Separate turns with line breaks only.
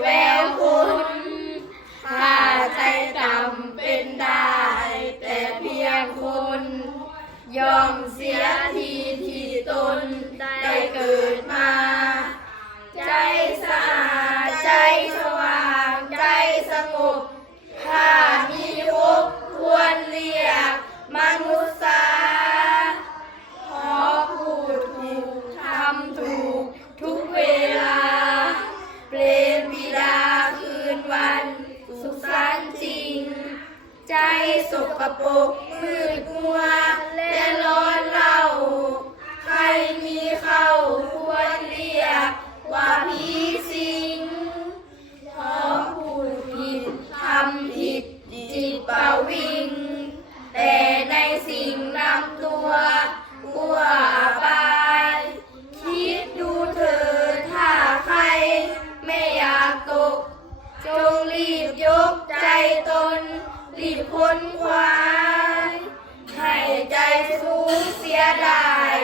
แววคุณข้าใจดำเป็นได้ แต่เพียงคุณ ยอมเสียทีที่ตนได้เกิดมา ใจสะอาดใจสว่างใจสงบ สกปรกมืดมัว และร้อนเล่า ใครมีเข้าควรเรียก ว่าผีสิงขอผู้ผิดทำผิดจิตเป่าวิงแต่ในสิ่งนำตัวกลัวบายคิดดูเธอถ้าใคร ไม่อยากตก จงรีบยกใจตน สูญเสียดาย